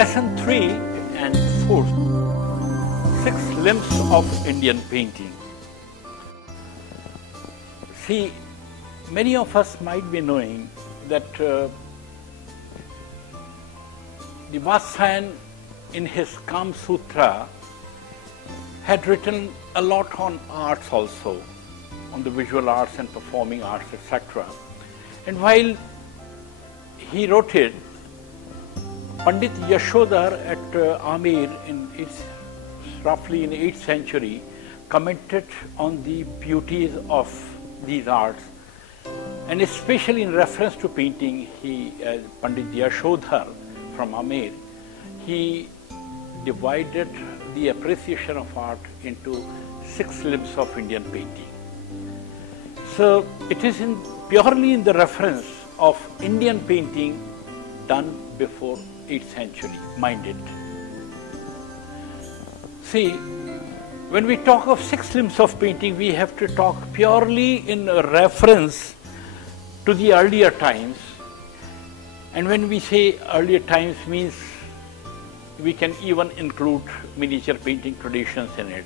Lesson 3 and 4. 6 limbs of Indian painting. See, many of us might be knowing that the Vatsyayan in his Kama Sutra had written a lot on arts also, on the visual arts and performing arts, etc. And while he wrote it, Pandit Yashodhar at Amir roughly in the 8th century commented on the beauties of these arts, and especially in reference to painting, Pandit Yashodhar from Amir, he divided the appreciation of art into 6 limbs of Indian painting. So it is purely in the reference of Indian painting done before 8th century, mind it. See, when we talk of 6 limbs of painting, we have to talk purely in reference to the earlier times. And when we say earlier times, means we can even include miniature painting traditions in it.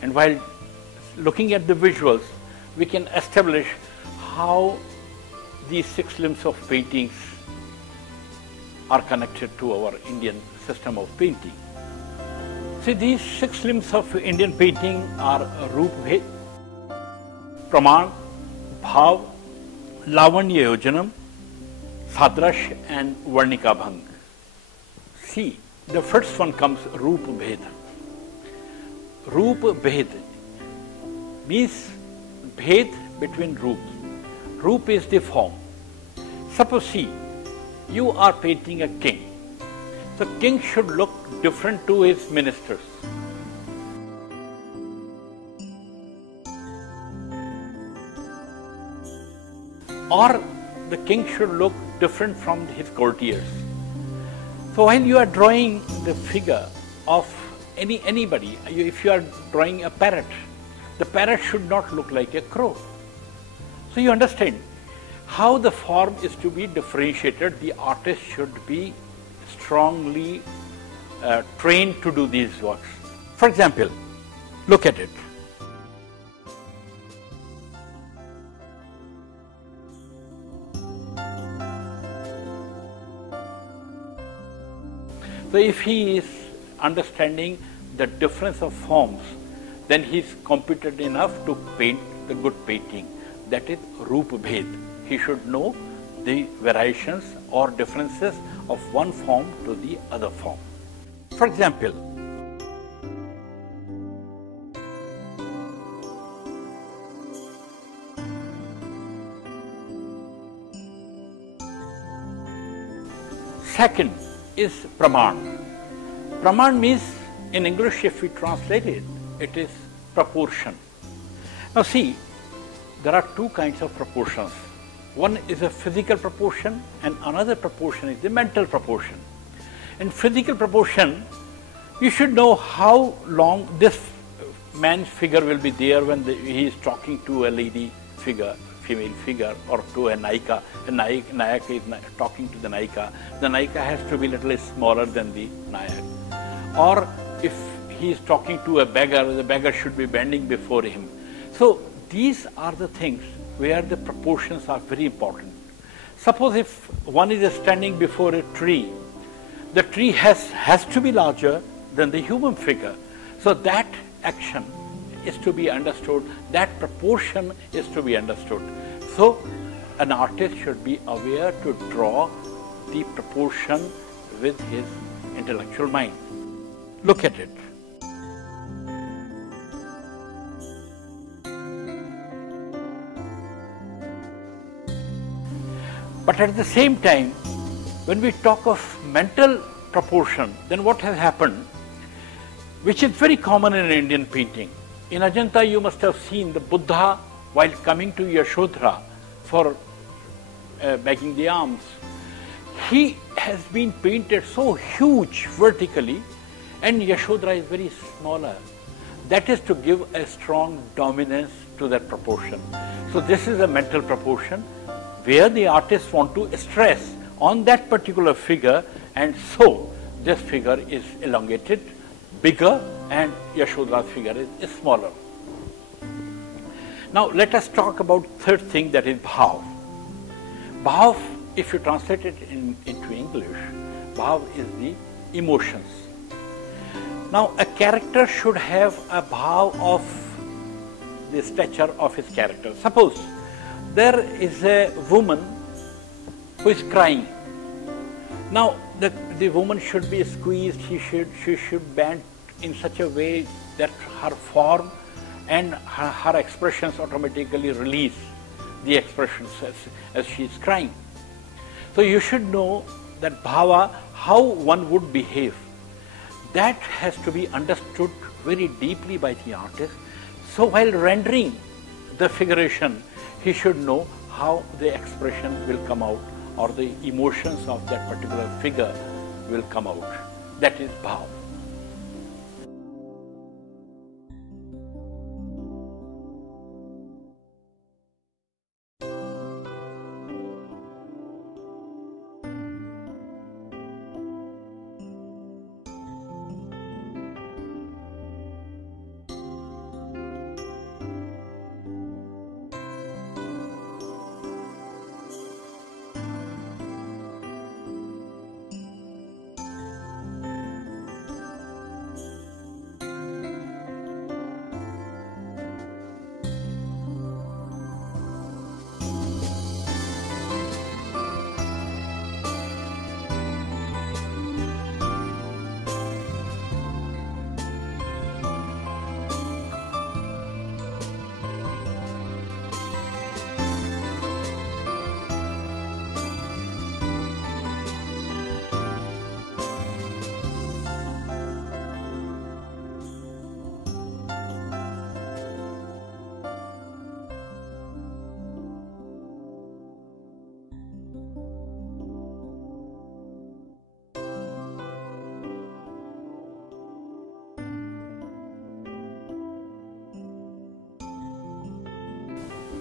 And while looking at the visuals, we can establish how these 6 limbs of paintings are connected to our Indian system of painting. See, these 6 limbs of Indian painting are Rupabheda, Pramanam, Bhava, Lavanya Yojanam, Sadrashya and Varnikabhang. See, the first one comes Rupabheda. Rupabheda means bhed between roops. Roop is the form. Suppose, see, you are painting a king. The king should look different to his ministers. Or the king should look different from his courtiers. So while you are drawing the figure of anybody, if you are drawing a parrot, the parrot should not look like a crow. So you understand how the form is to be differentiated. The artist should be strongly trained to do these works. For example, look at it. So if he is understanding the difference of forms, then he is competent enough to paint the good painting. That is Rupabheda. He should know the variations or differences of one form to the other form. For example, second is Pramanam. Pramanam means, in English, if we translate it, it is proportion. Now see, there are 2 kinds of proportions. One is a physical proportion and another proportion is the mental proportion. In physical proportion, you should know how long this man's figure will be there when he is talking to a lady figure, female figure, or to a Nayika. A Nayaka is talking to the Nayika. The Nayika has to be a little smaller than the Nayak. Or if he is talking to a beggar, the beggar should be bending before him. So these are the things where the proportions are very important. Suppose if one is standing before a tree, the tree has to be larger than the human figure. So that action is to be understood, that proportion is to be understood. So an artist should be aware to draw the proportion with his intellectual mind. Look at it. But at the same time, when we talk of mental proportion, then what has happened, which is very common in Indian painting. In Ajanta, you must have seen the Buddha while coming to Yashodhara for begging the alms. He has been painted so huge vertically, and Yashodhara is very smaller. That is to give a strong dominance to that proportion. So this is a mental proportion where the artists want to stress on that particular figure, and so this figure is elongated, bigger, and Yashoda's figure is smaller. Now let us talk about third thing, that is Bhav. Bhav, if you translate it into English, Bhav is the emotions. Now a character should have a Bhav of the stature of his character. Suppose there is a woman who is crying. Now the woman should be squeezed, she should bend in such a way that her form and her expressions automatically release the expressions as she is crying. So you should know that Bhava, how one would behave, that has to be understood very deeply by the artist. So while rendering the figuration, he should know how the expression will come out or the emotions of that particular figure will come out. That is Bhava.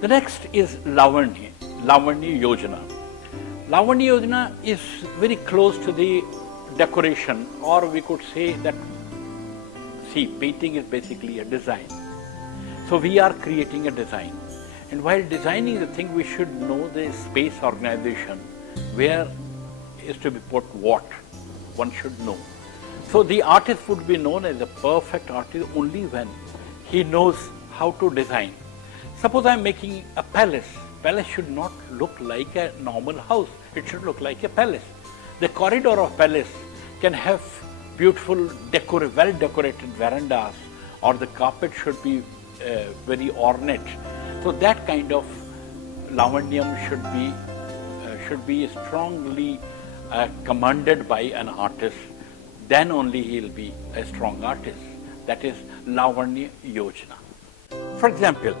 The next is Lavanya Yojana. Lavanya Yojana is very close to the decoration, or we could say that, see, painting is basically a design. So we are creating a design. And while designing the thing, we should know the space organization, where is to be put what, one should know. So the artist would be known as a perfect artist only when he knows how to design. Suppose I am making a palace. Palace should not look like a normal house. It should look like a palace. The corridor of palace can have beautiful, well-decorated verandas, or the carpet should be very ornate. So that kind of lavanyam should be strongly commanded by an artist. Then only he will be a strong artist. That is Lavanya Yojana. For example,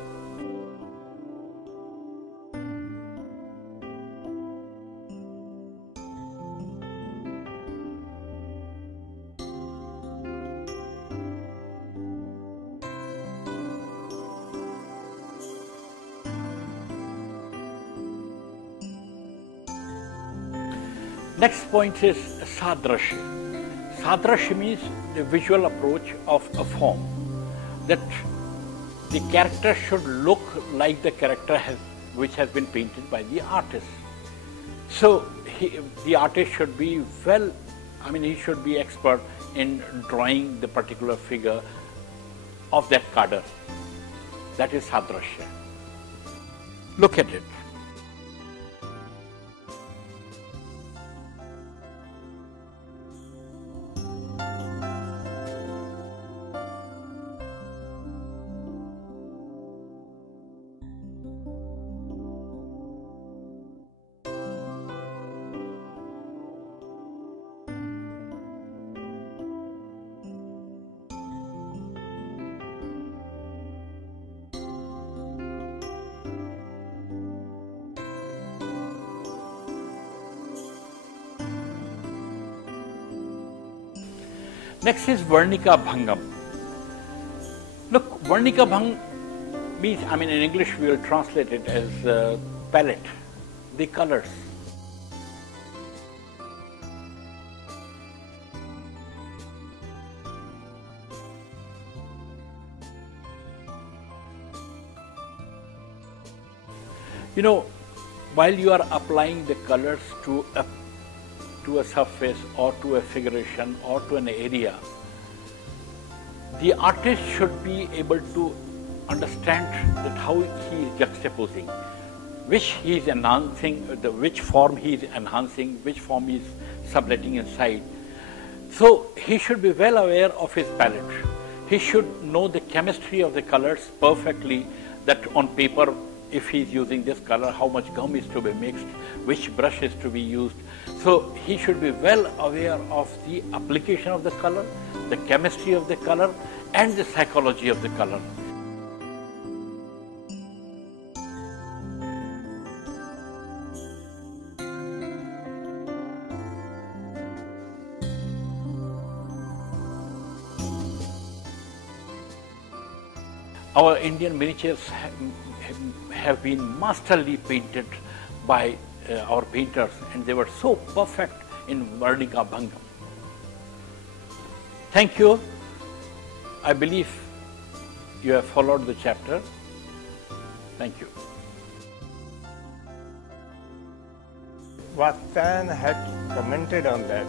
next point is Sadrashya. Sadrashya means the visual approach of a form, that the character should look like the character which has been painted by the artist. So the artist should be he should be expert in drawing the particular figure of that cadre. That is Sadrashya. Look at it. Next is Varnika Bhangam. Look, Varnika Bhang means, in English we will translate it as palette, the colors. You know, while you are applying the colors to a surface or to a figuration or to an area, the artist should be able to understand that how he is juxtaposing, which he is enhancing, which form he is enhancing, which form he is subletting inside. So he should be well aware of his palette. He should know the chemistry of the colors perfectly, that on paper, if he is using this color, how much gum is to be mixed, which brush is to be used. So he should be well aware of the application of the color, the chemistry of the color, and the psychology of the color. Our Indian miniatures have been masterly painted by our painters, and they were so perfect in Varnika Bhangam. Thank you. I believe you have followed the chapter. Thank you. Vastan had commented on that,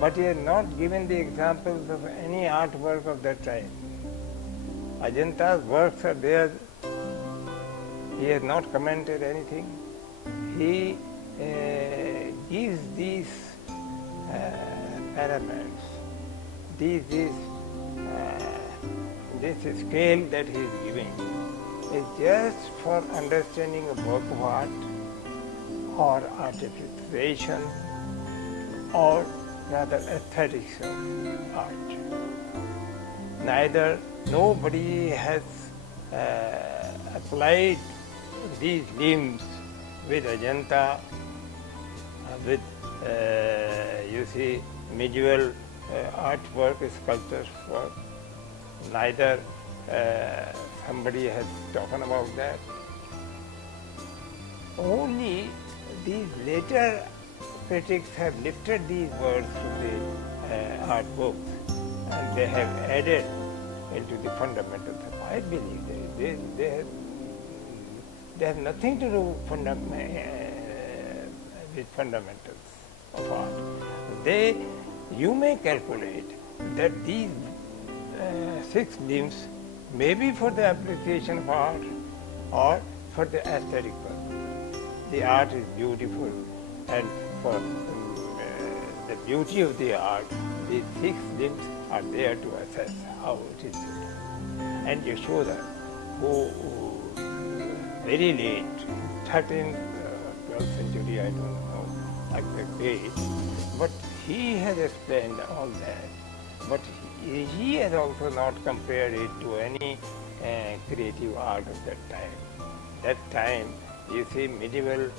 but he had not given the examples of any artwork of that time. Ajanta's works are there. He has not commented anything. He gives these parameters, this scale that he is giving is just for understanding a work of art or articulation or rather aesthetics of art. Nobody has applied these limbs with Ajanta, with you see medieval artwork, sculptures work. Neither somebody has talked about that. Only these later critics have lifted these words from the art books, and they have added into the fundamentals. I believe they have nothing to do with fundamentals of art. You may calculate that these 6 limbs may be for the appreciation of art or for the aesthetic purpose. The art is beautiful, and for the beauty of the art, these 6 limbs are there to assess how it is beautiful. And Yashoda, who very late, 13th, 12th century, I don't know exact date, but he has explained all that. But he has also not compared it to any creative art of that time. That time, you see, medieval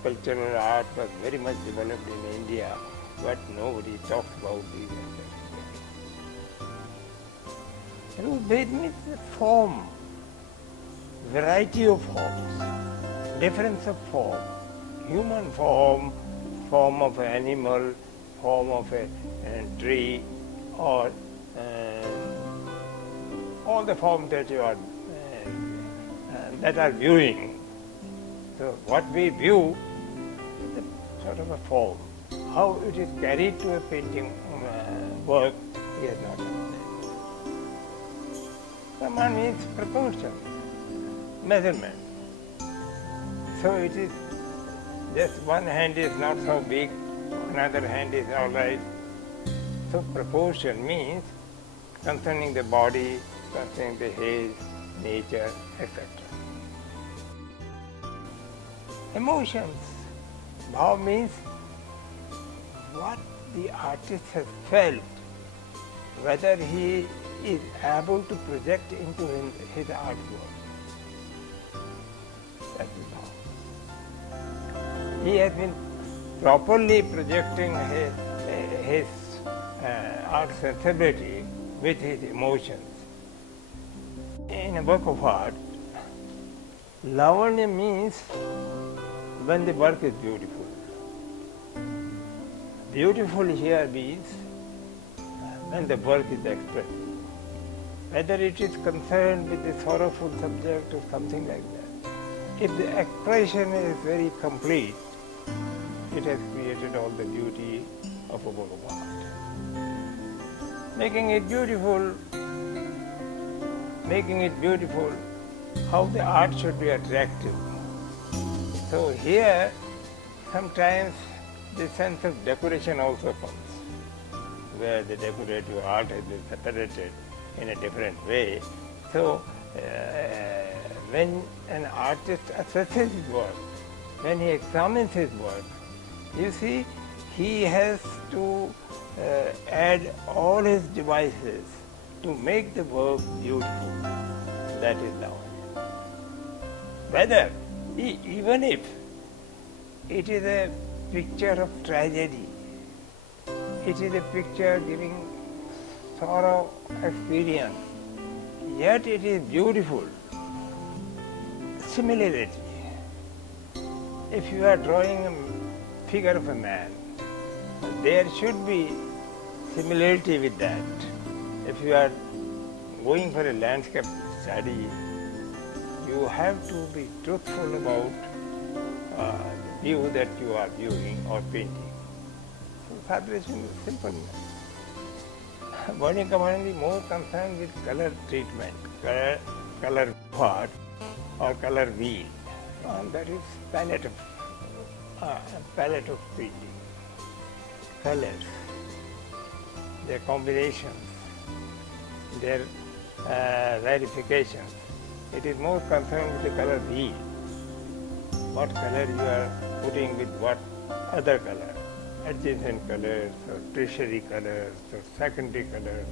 sculptural art was very much developed in India, but nobody talks about these aspects. Rupabheda means form, variety of forms, difference of form, human form, form of an animal, form of a tree, or all the forms that you are that are viewing. So what we view is a sort of a form. How it is carried to a painting work, he has not done. Pramanam means proportion, measurement. So it is just one hand is not so big, another hand is all right. So proportion means concerning the body, concerning the head, nature, etc. Emotions. Bhava means what the artist has felt, whether he is able to project into his artwork. That is Bhava. He has been properly projecting his art sensibility with his emotions. In a work of art, Lavanya means when the work is beautiful. Beautiful here means when the work is expressed. Whether it is concerned with a sorrowful subject or something like that. if the expression is very complete, it has created all the beauty of a work of art. Making it beautiful, how the art should be attractive. So here, sometimes the sense of decoration also comes, where the decorative art has been separated in a different way. So when an artist assesses his work, when he examines his work, you see, he has to add all his devices to make the work beautiful. That is the only. Whether, even if it is a picture of tragedy, it is a picture giving sorrow experience, yet it is beautiful. Similarity. If you are drawing a figure of a man, there should be similarity with that. If you are going for a landscape study, you have to be truthful about the view that you are viewing or painting. So Sadrashya is simple. Body command is more concerned with color treatment, color part or color wheel. That is palette of painting. Colors, their combinations, their verifications. It is more concerned with the color wheel. What color you are putting with what other color, adjacent colors or tertiary colors or secondary colors.